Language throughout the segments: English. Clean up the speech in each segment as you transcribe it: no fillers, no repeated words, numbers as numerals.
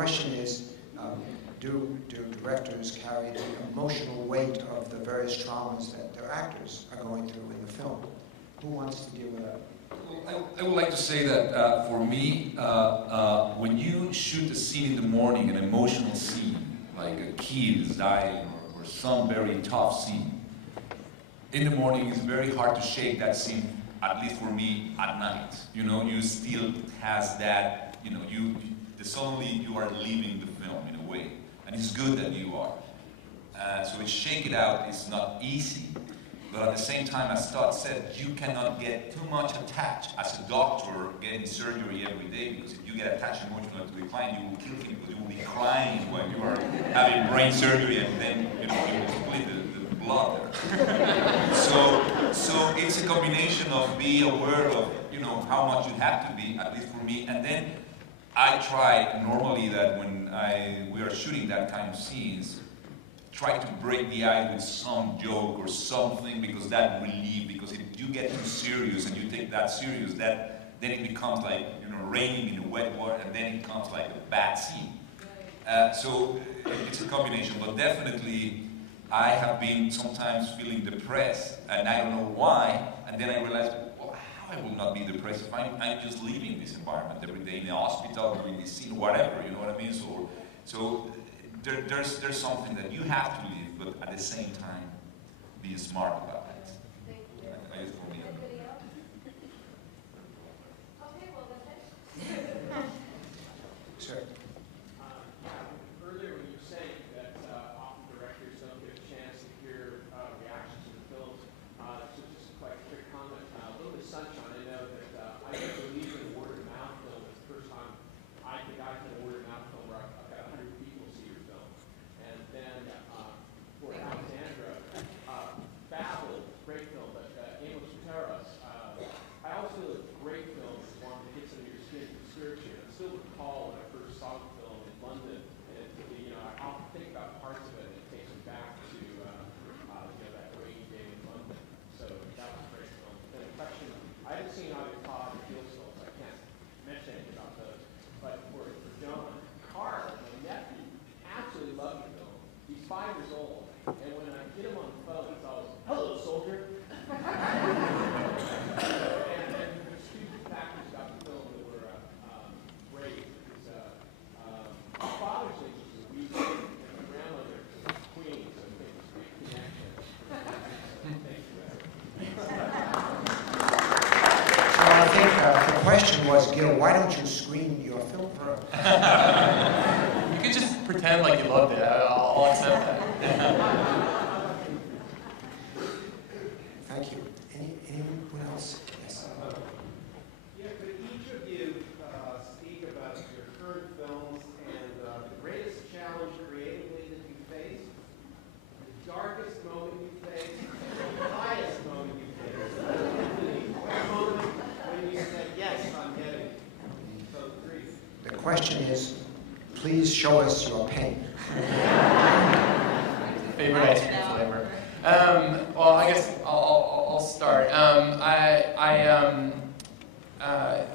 question is, do directors carry the emotional weight of the various traumas that their actors are going through in the film? Who wants to deal with that? Well, I would like to say that for me, when you shoot a scene in the morning, an emotional scene, like a kid is dying or some very tough scene, in the morning it's very hard to shake that scene, at least for me, at night. You know, you still has that, you know, suddenly you are leaving the film in a way, and it's good that you are. So to shake it out is not easy, but at the same time, as Todd said, you cannot get too much attached as a doctor getting surgery every day, because if you get attached emotionally to the client, you will kill him because you will be crying when you are having brain surgery, and then you know you will split the blood there. So it's a combination of being aware of how much you have to be, at least for me, and then I try normally that when we are shooting that kind of scenes, try to break the ice with some joke or something, because that relief, because if you get too serious and you take that serious, then it becomes like raining in a wet water, and then it becomes like a bad scene. So it's a combination, but definitely I have been sometimes feeling depressed, and I don't know why, and then I realized, well, how I will not be depressed if I'm just leaving this environment every day in the hospital, doing this scene, whatever, you know what I mean? So there's something that you have to live, but at the same time, be smart about it. That is for me. Sure. Earlier when you were saying that often directors don't get a chance to hear reactions to the films, so just like a quick comment, a little bit of sunshine. I know that I don't believe in word of mouth film. It's the first time I think I've done a word of mouth film where I've got 100 people see your film. And then for Alejandro, Babel, great film, but Amos Terras, I always feel a great film is one that gets under your skin and disturbs you. I still recall when I first saw the film in London, and I often think about parts of it, and it takes me back to that rainy day in London. So that was a great film. And the question, I haven't seen either Todd or Phil's films, so I can't mention anything about those. But for John, Carl, my nephew, absolutely loved the film. He's 5 years old, and when I get him on the phone, it's always, "Hello, soldier." And there's two factors about the film that were great. Father's Day was a weekend, and my grandmother was queen, so I think it's a great connection. Thank you. So I think the question was, Gil, why don't you screen your film for us? You could just pretend like you loved it. I'll accept that. Thank you. Anyone else? Yes. Yeah, could each of you speak about your current films and the greatest challenge creatively that you faced, the darkest moment you faced, the highest moment you faced, the moment when you said, "Yes, I'm getting it." So 3. The question is, please show us your pain. Favorite ice cream flavor. Well, I guess I'll start.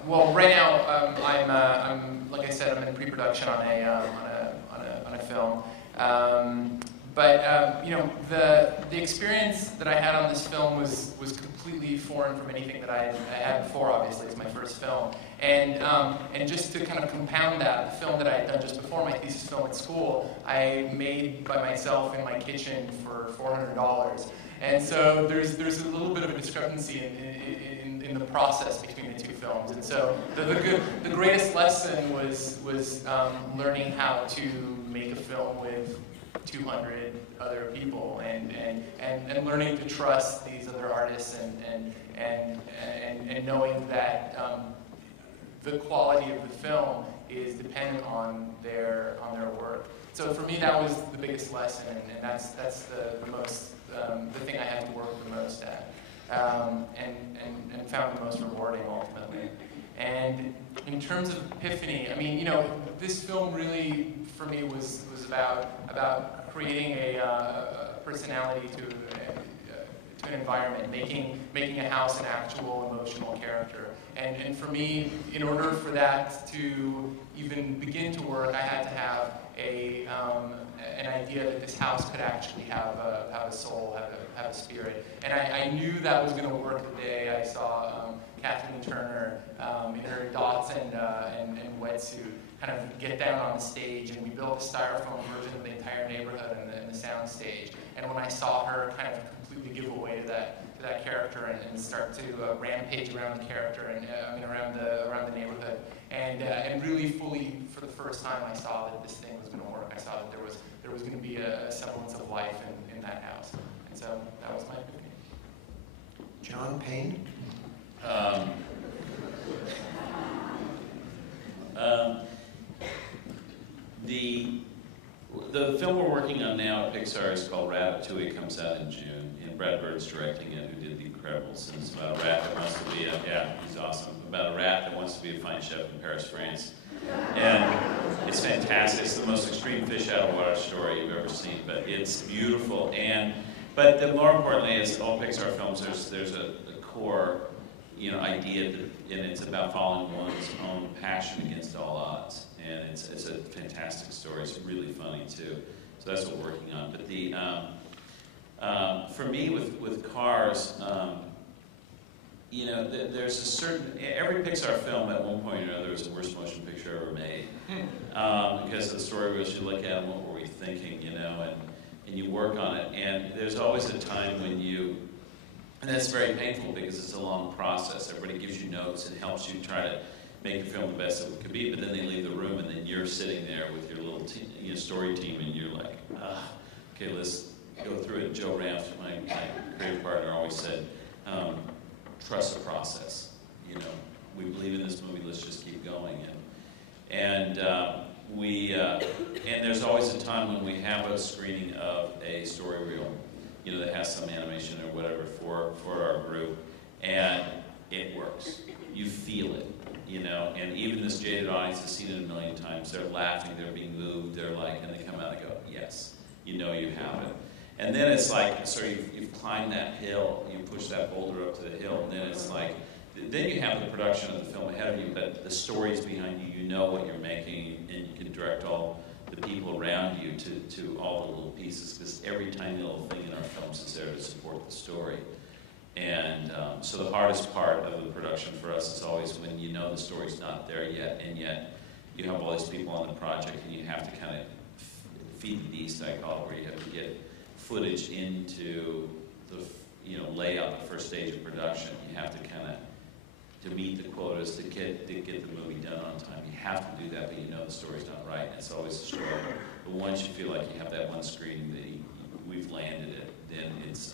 Well, right now I'm like I said, I'm in pre-production on a film. But the experience that I had on this film was completely foreign from anything that I had before. Obviously, it's my first film, and just to kind of compound that, the film that I had done just before, my thesis film at school, I made by myself in my kitchen for $400. And so there's a little bit of a discrepancy in the process between the two films. And so the greatest lesson was learning how to make a film with 200 other people and learning to trust these other artists and knowing that the quality of the film is dependent on their work. So for me, that was the biggest lesson, and that's the most the thing I had to work the most at, and found the most rewarding ultimately. And in terms of epiphany, I mean, this film really for me was about creating a personality to an environment, making a house an actual emotional character. And for me, in order for that to even begin to work, I had to have an idea that this house could actually have a soul, have a spirit. And I knew that was going to work the day I saw Kathleen Turner in her dots and wetsuit kind of get down on the stage, and we built a styrofoam version of the entire neighborhood and the sound stage. And when I saw her kind of completely give away to that character and start to rampage around the character and around the neighborhood, and really fully for the first time I saw that this thing was going to work. I saw that there was going to be a semblance of life in that house, and so that was my epiphany. John Payne. The film we're working on now at Pixar is called Ratatouille. It comes out in June, and Brad Bird's directing it, who did The Incredibles. And it's about a rat that wants to be he's awesome. About a rat that wants to be a fine chef in Paris, France. And it's fantastic. It's the most extreme fish out of water story you've ever seen, but it's beautiful. But more importantly, as all Pixar films, there's a core, idea that, and it's about following one's own passion against all odds. And it's a fantastic story. It's really funny too. So that's what we're working on. But for me with Cars, there's a certain, every Pixar film at one point or another is the worst motion picture ever made. Because the story wheels, you look at them, what were we thinking, and you work on it. And there's always a time when and that's very painful because it's a long process. Everybody gives you notes and helps you try to make the film the best it could be, but then they leave the room and then you're sitting there with your little story team and you're like, okay, let's go through it. Joe Ramps, my creative partner, always said, trust the process. We believe in this movie, let's just keep going. And there's always a time when we have a screening of a story reel, that has some animation or whatever for our group, and it works. You feel it, and even this jaded audience has seen it a million times. They're laughing, they're being moved, they're like, and they come out and go, yes, you have it. And then it's like, so you've climbed that hill, you push that boulder up to the hill, and then it's like, then you have the production of the film ahead of you, but the story's behind you, you know what you're making, and you can direct all the people around you to all the little pieces, because every tiny little thing in our films is there to support the story. And so the hardest part of the production for us is always when the story's not there yet, and yet you have all these people on the project, and you have to kind of feed the beast, I call it, where you have to get footage into the, lay out the first stage of production. You have to kind of, to meet the quotas, to get the movie done on time. You have to do that, but the story's not right, and it's always a struggle. But once you feel like you have that one screening that we've landed it, then it's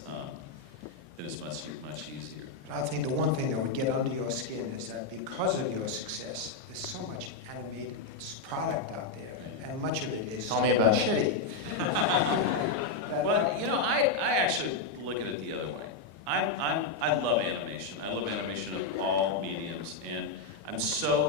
much easier. But I think the one thing that would get under your skin is that because of your success, there's so much animated product out there, and much of it is Tell me about shitty. Well, I actually look at it the other way. I love animation. I love animation of all mediums, and I'm so